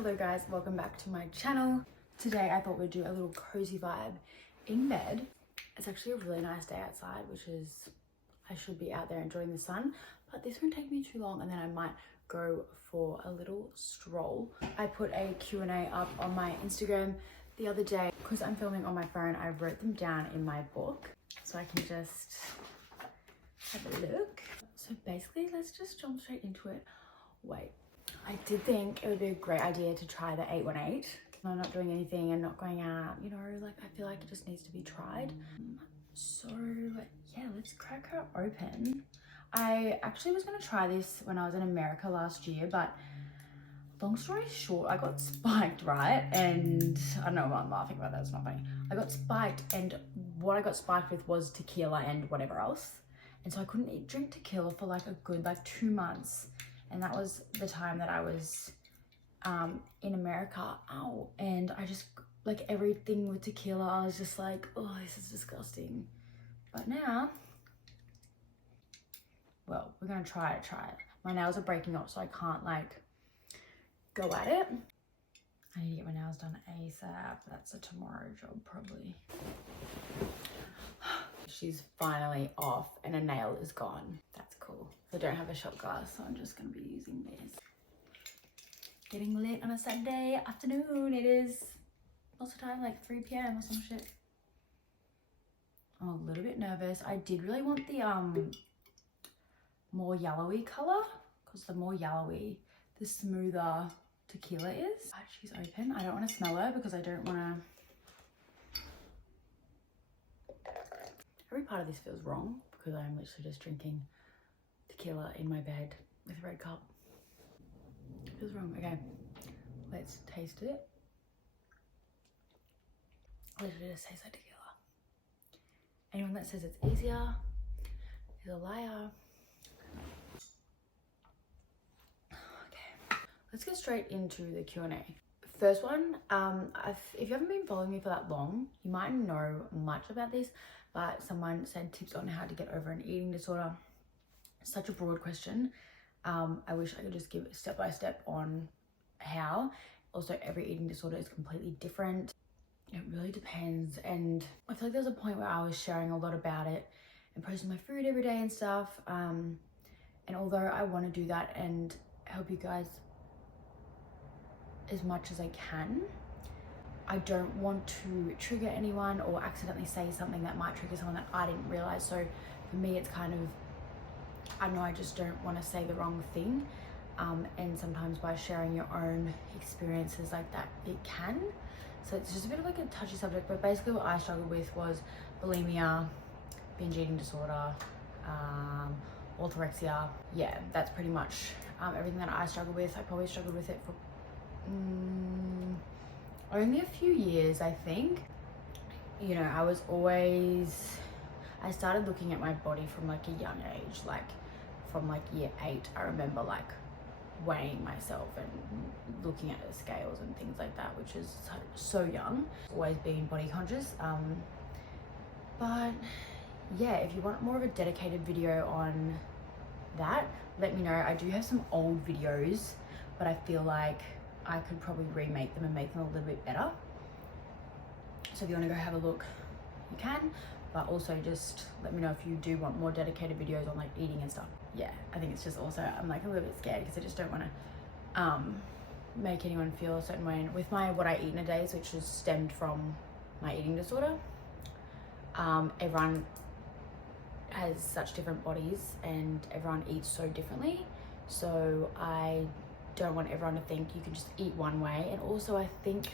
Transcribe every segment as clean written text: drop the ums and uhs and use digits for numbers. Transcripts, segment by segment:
Hello guys, welcome back to my channel. Today I thought we'd do a little cozy vibe in bed. It's actually a really nice day outside, which is, I should be out there enjoying the sun, but this won't take me too long and then I might go for a little stroll. I put a Q&A up on my Instagram the other day. Because I'm filming on my phone, I wrote them down in my book so I can just have a look. So basically, let's just jump straight into it. Wait. I did think it would be a great idea to try the 818. I'm not doing anything and not going out, you know, like I feel like it just needs to be tried. So yeah, let's crack her open. I actually was gonna try this when I was in America last year, but long story short, I got spiked, right? And I don't know why I'm laughing about that, it's not funny. I got spiked and what I got spiked with was tequila and whatever else. And so I couldn't drink tequila for like a good 2 months. And that was the time that I was in America. Ow. And I just, like everything with tequila, I was just like, oh, this is disgusting. But now, well, we're gonna try it. My nails are breaking off, so I can't like go at it. I need to get my nails done ASAP. That's a tomorrow job probably. She's finally off and a nail is gone. That's cool. I don't have a shot glass, so I'm just gonna be using this. Getting lit on a Saturday afternoon. It is, what's the time? Like 3 p.m. or some shit. I'm a little bit nervous. I did really want the more yellowy color, because the more yellowy, the smoother tequila is. She's open. I don't want to smell her because I don't want to. Every part of this feels wrong because I'm literally just drinking tequila in my bed with a red cup. It feels wrong. Okay, let's taste it. Literally just tastes like tequila. Anyone that says it's easier is a liar. Okay, let's get straight into the Q&A. First one, if you haven't been following me for that long, you might know much about this, but someone said tips on how to get over an eating disorder. Such a broad question. I wish I could just give step by step on how. Also, every eating disorder is completely different. It really depends. And I feel like there was a point where I was sharing a lot about it and posting my food every day and stuff. And although I want to do that and help you guys as much as I can, I don't want to trigger anyone or accidentally say something that might trigger someone that I didn't realize. So for me, it's kind of, I know I just don't want to say the wrong thing. And sometimes by sharing your own experiences like that, it can. So it's just a bit of like a touchy subject, but basically what I struggled with was bulimia, binge eating disorder, orthorexia. Yeah, that's pretty much everything that I struggled with. I probably struggled with it for only a few years, I think. You know, I started looking at my body from like a young age, like from like year 8. I remember like weighing myself and looking at the scales and things like that, which is so young. Always being body conscious. But yeah, if you want more of a dedicated video on that, let me know. I do have some old videos, but I feel like I could probably remake them and make them a little bit better. So if you want to go have a look, you can, but also just let me know if you do want more dedicated videos on like eating and stuff. Yeah, I think it's just also, I'm like a little bit scared because I just don't want to make anyone feel a certain way. And with my what I eat in a day, which is stemmed from my eating disorder, everyone has such different bodies and everyone eats so differently. So I don't want everyone to think you can just eat one way. And also I think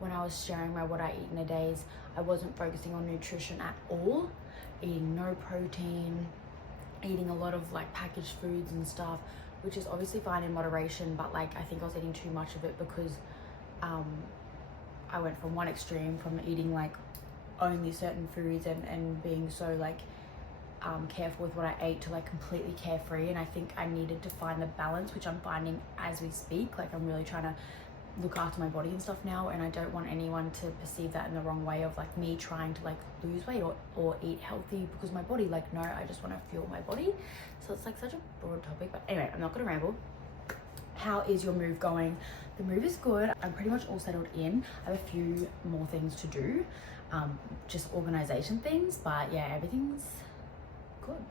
when I was sharing my what I eat in a days, I wasn't focusing on nutrition at all, eating no protein, eating a lot of like packaged foods and stuff, which is obviously fine in moderation, but like I think I was eating too much of it because I went from one extreme, from eating like only certain foods and being so like careful with what I ate to like completely carefree. And I think I needed to find the balance, which I'm finding as we speak. Like I'm really trying to look after my body and stuff now, and I don't want anyone to perceive that in the wrong way of like me trying to like lose weight or eat healthy because my body, like, no, I just want to fuel my body. So it's like such a broad topic, but anyway, I'm not gonna ramble. How is your move going? The move is good. I'm pretty much all settled in. I have a few more things to do, just organization things, but yeah, everything's good.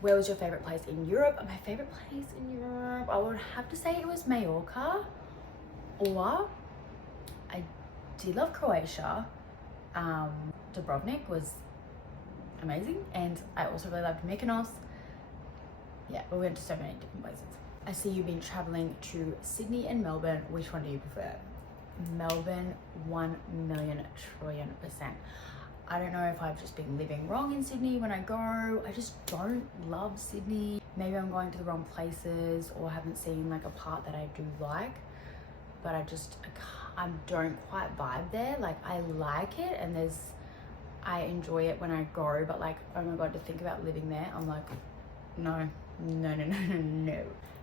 Where was your favorite place in Europe? My favorite place in Europe, I would have to say it was Mallorca, or I did love Croatia. Dubrovnik was amazing, and I also really loved Mykonos. Yeah, we went to so many different places. I see you've been traveling to Sydney and Melbourne. Which one do you prefer? Melbourne, 1,000,000,000,000,000%. I don't know if I've just been living wrong in Sydney when I go. I just don't love Sydney. Maybe I'm going to the wrong places or haven't seen like a part that I do like, but I don't quite vibe there. Like I like it and I enjoy it when I go, but like, oh my God, to think about living there, I'm like, no.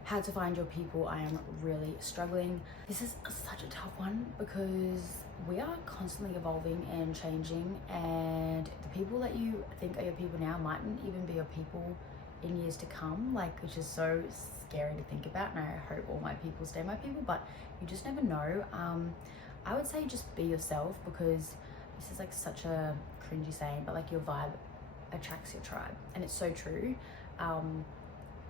How to find your people, I am really struggling. This is such a tough one because we are constantly evolving and changing, and the people that you think are your people now mightn't even be your people in years to come, like, which is so scary to think about. And I hope all my people stay my people, but you just never know. I would say just be yourself, because this is like such a cringy saying, but like your vibe attracts your tribe, and it's so true.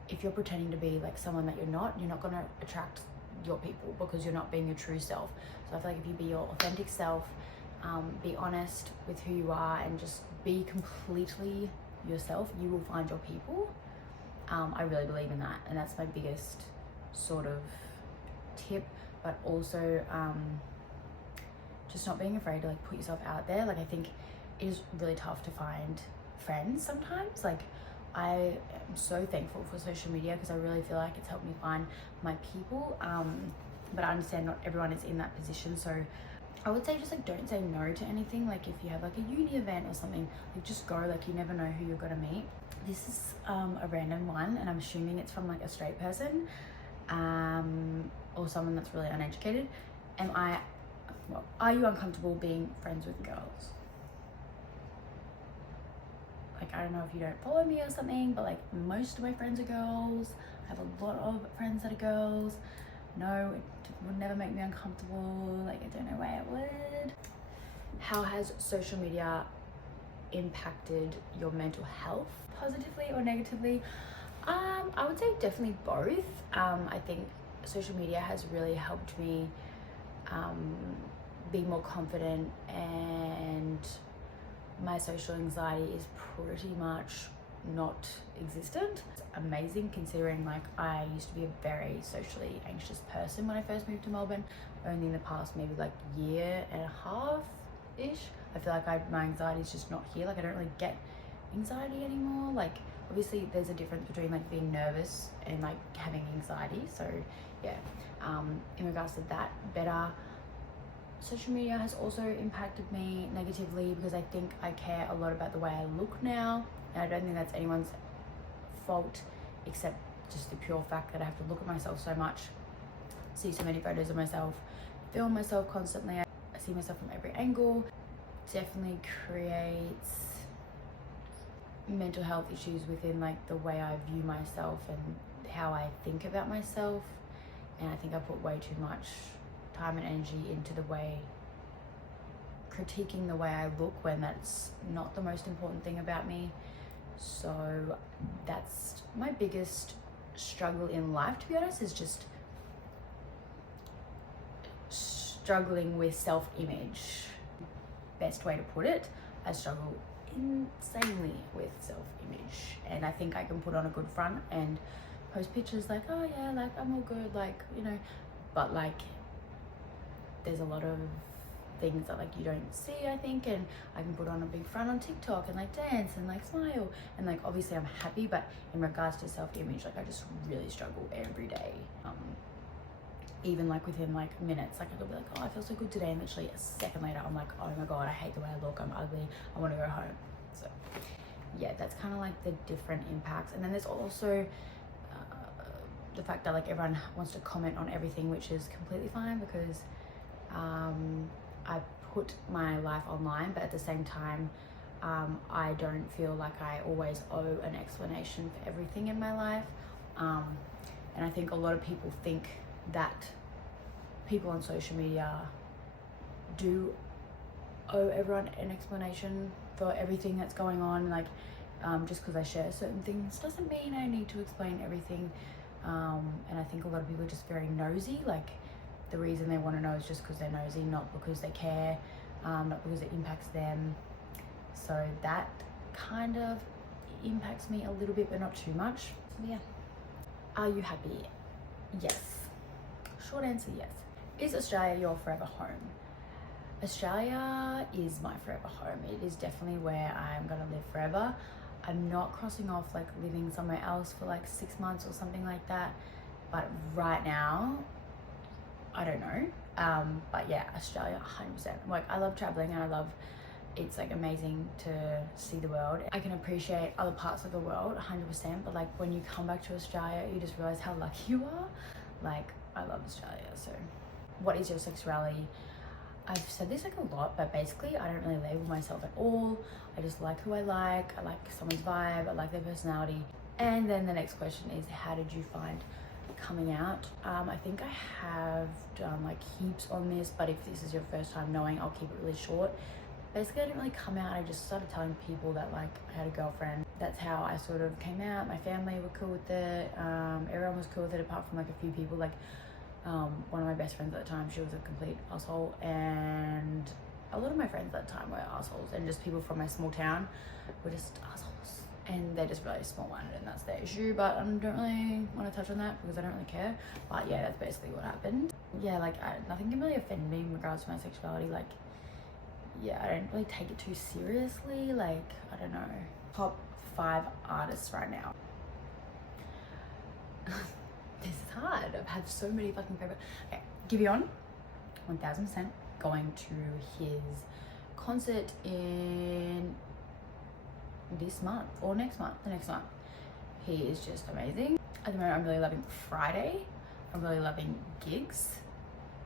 If you're pretending to be like someone that you're not gonna attract your people, because you're not being your true self. So I feel like if you be your authentic self, be honest with who you are, and just be completely yourself, you will find your people. I really believe in that, and that's my biggest sort of tip. But also just not being afraid to like put yourself out there. Like I think it is really tough to find friends sometimes. Like I am so thankful for social media, because I really feel like it's helped me find my people. But I understand not everyone is in that position. So I would say just like don't say no to anything. Like if you have like a uni event or something, like just go. Like you never know who you're gonna meet. This is a random one, and I'm assuming it's from like a straight person, or someone that's really uneducated. Are you uncomfortable being friends with girls? Like, I don't know if you don't follow me or something, but like most of my friends are girls. I have a lot of friends that are girls. No, it would never make me uncomfortable. Like, I don't know why it would. How has social media impacted your mental health, positively or negatively? I would say definitely both. I think social media has really helped me be more confident, and my social anxiety is pretty much not existent. It's amazing, considering like I used to be a very socially anxious person when I first moved to Melbourne. Only in the past maybe like year and a half ish, I feel like my anxiety is just not here. Like I don't really get anxiety anymore. Like obviously there's a difference between like being nervous and like having anxiety. So yeah, in regards to that, better. Social media has also impacted me negatively, because I think I care a lot about the way I look now, and I don't think that's anyone's fault, except just the pure fact that I have to look at myself so much, see so many photos of myself, film myself constantly. I see myself from every angle. Definitely creates mental health issues within like the way I view myself and how I think about myself, and I think I put way too much time and energy into the way, critiquing the way I look, when that's not the most important thing about me. So that's my biggest struggle in life, to be honest, is just struggling with self-image. Best way to put it, I struggle insanely with self-image, and I think I can put on a good front and post pictures like, oh yeah, like I'm all good, like, you know, but like there's a lot of things that like you don't see, I think, and I can put on a big front on TikTok and like dance and like smile, and like obviously I'm happy, but in regards to self-image, like I just really struggle every day. Even like within like minutes, like I could be like, oh, I feel so good today, and literally a second later I'm like, oh my God, I hate the way I look, I'm ugly, I want to go home. So yeah, that's kind of like the different impacts. And then there's also the fact that like everyone wants to comment on everything, which is completely fine, because I put my life online, but at the same time, I don't feel like I always owe an explanation for everything in my life. And I think a lot of people think that people on social media do owe everyone an explanation for everything that's going on. Like, just because I share certain things doesn't mean I need to explain everything. And I think a lot of people are just very nosy. Like, the reason they want to know is just because they're nosy, not because they care, not because it impacts them. So that kind of impacts me a little bit, but not too much. So yeah. Are you happy? Yes. Short answer, yes. Is Australia your forever home? Australia is my forever home. It is definitely where I'm gonna live forever. I'm not crossing off like living somewhere else for like 6 months or something like that. But right now, I don't know. But yeah, Australia, 100%. Like, I love traveling and it's like amazing to see the world. I can appreciate other parts of the world 100%, but like when you come back to Australia, you just realize how lucky you are. Like, I love Australia. So what is your sexuality? I've said this like a lot, but basically I don't really label myself at all. I just like who I like someone's vibe, I like their personality. And then the next question is, how did you find coming out? I think I have done like heaps on this, but if this is your first time knowing, I'll keep it really short. Basically, I didn't really come out. I just started telling people that like I had a girlfriend. That's how I sort of came out. My family were cool with it. Everyone was cool with it apart from like a few people. Like one of my best friends at the time, she was a complete asshole, and a lot of my friends at the time were assholes, and just people from my small town were just assholes, and they're just really small-minded, and that's their issue. But I don't really want to touch on that because I don't really care. But yeah, that's basically what happened. Yeah, like nothing can really offend me in regards to my sexuality. Like, yeah, I don't really take it too seriously. Like, I don't know. Top 5 artists right now. This is hard. I've had so many fucking favorite. Okay, Giveon, 1000%. Going to his concert in this month or next month. The next month. He is just amazing. At the moment, I'm really loving Friday. I'm really loving Gigs.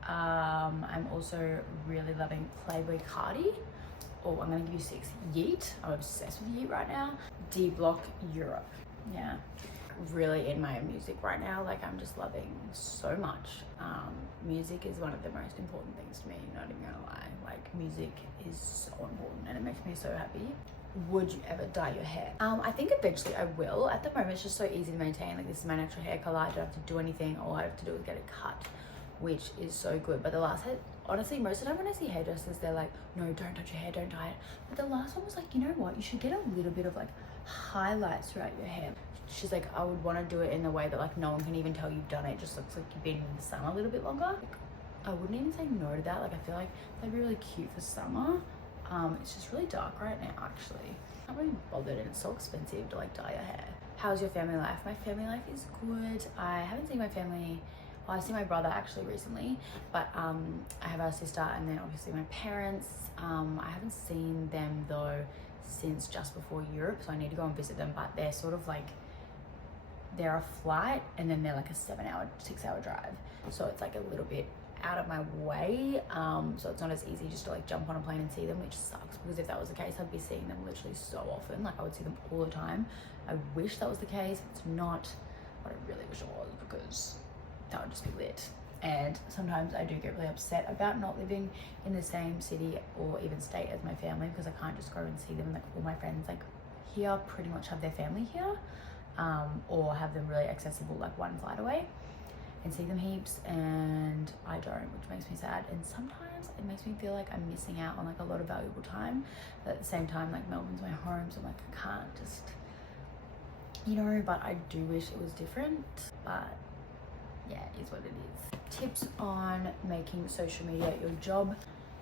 I'm also really loving Playboy Cardi. Oh, I'm gonna give you 6. Yeet. I'm obsessed with Yeet right now. D Block Europe. Yeah. Really in my music right now. Like, I'm just loving so much. Music is one of the most important things to me, not even gonna lie. Like, music is so important and it makes me so happy. Would you ever dye your hair? I think eventually I will. At the moment, it's just so easy to maintain. Like, this is my natural hair color. I don't have to do anything. All I have to do is get it cut, which is so good. But the last head, honestly, most of the time when I see hairdressers, they're like, no, don't touch your hair, don't dye it. But the last one was like, you know what? You should get a little bit of like highlights throughout your hair. She's like, I would want to do it in a way that like no one can even tell you've done it. It just looks like you've been in the sun a little bit longer. Like, I wouldn't even say no to that. Like, I feel like that'd be really cute for summer. It's just really dark right now, actually. I'm not really bothered, and it's so expensive to like dye your hair. How's your family life? My family life is good. I haven't seen my family. Well, I've seen my brother actually recently, but I have a sister and then obviously my parents. I haven't seen them though since just before Europe, so I need to go and visit them, but they're sort of like, they're a flight and then they're like a 6-hour drive. So it's like a little bit out of my way. So it's not as easy just to like jump on a plane and see them, which sucks, because if that was the case, I'd be seeing them literally so often. Like, I would see them all the time. I wish that was the case. It's not, but I really wish it was, because that would just be lit. And sometimes I do get really upset about not living in the same city or even state as my family, because I can't just go and see them. Like, all my friends like here pretty much have their family here, or have them really accessible, like one flight away, and see them heaps, and I don't, which makes me sad. And sometimes it makes me feel like I'm missing out on like a lot of valuable time, but at the same time, like, Melbourne's my home, so I'm like, I can't just, you know. But I do wish it was different, but yeah, it is what it is. Tips on making social media your job.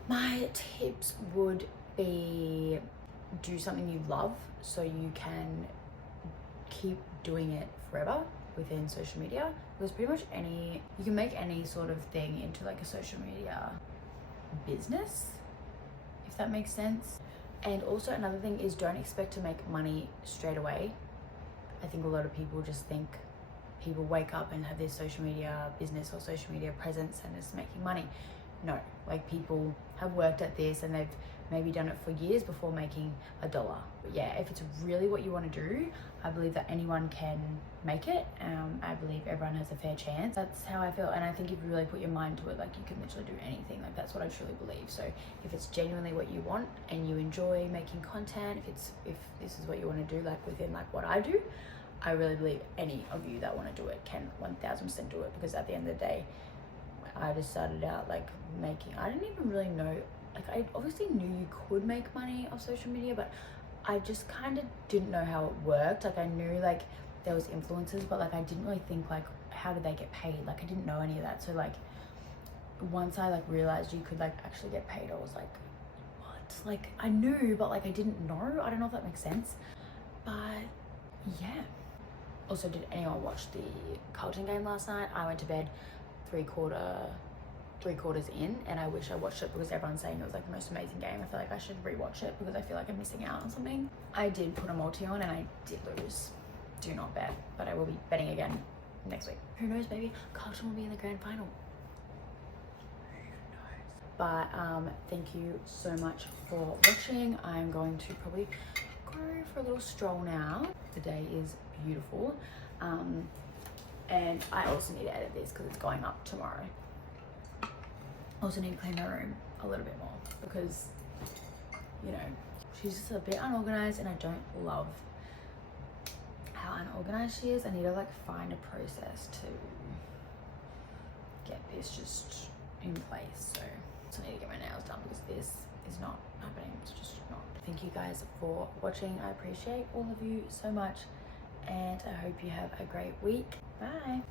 My tips would be, do something you love so you can keep doing it forever within social media, because pretty much you can make any sort of thing into like a social media business, if that makes sense. And also another thing is, don't expect to make money straight away. I think a lot of people just think people wake up and have their social media business or social media presence and it's making money. No, like people have worked at this and they've maybe done it for years before making $1. But yeah, if it's really what you want to do, I believe that anyone can make it. I believe everyone has a fair chance. That's how I feel. And I think if you really put your mind to it, like you can literally do anything. Like that's what I truly believe. So if it's genuinely what you want and you enjoy making content, if this is what you want to do, like within like what I do, I really believe any of you that want to do it can 1000% do it. Because at the end of the day, I just started out like making, I didn't even really know, like I obviously knew you could make money off social media, but I just kind of didn't know how it worked. Like I knew like there was influencers, but like I didn't really think like how did they get paid. Like I didn't know any of that. So like once I like realized you could like actually get paid, I was like, what? Like I knew, but like I didn't know. I don't know if that makes sense, but yeah. Also, did anyone watch the Carlton game last night? I went to bed three quarters in, and I wish I watched it because everyone's saying it was like the most amazing game. I feel like I should rewatch it because I feel like I'm missing out on something. I did put a multi on and I did lose. Do not bet, but I will be betting again next week. Who knows, maybe Carlton will be in the grand final. Who knows? But thank you so much for watching. I'm going to probably go for a little stroll now. The day is beautiful. And I also need to edit this because it's going up tomorrow. Also need to clean my room a little bit more because, you know, she's just a bit unorganized and I don't love how unorganized she is. I need to like find a process to get this just in place. So I need to get my nails done because this is not happening. It's just not. Thank you guys for watching. I appreciate all of you so much and I hope you have a great week. Bye.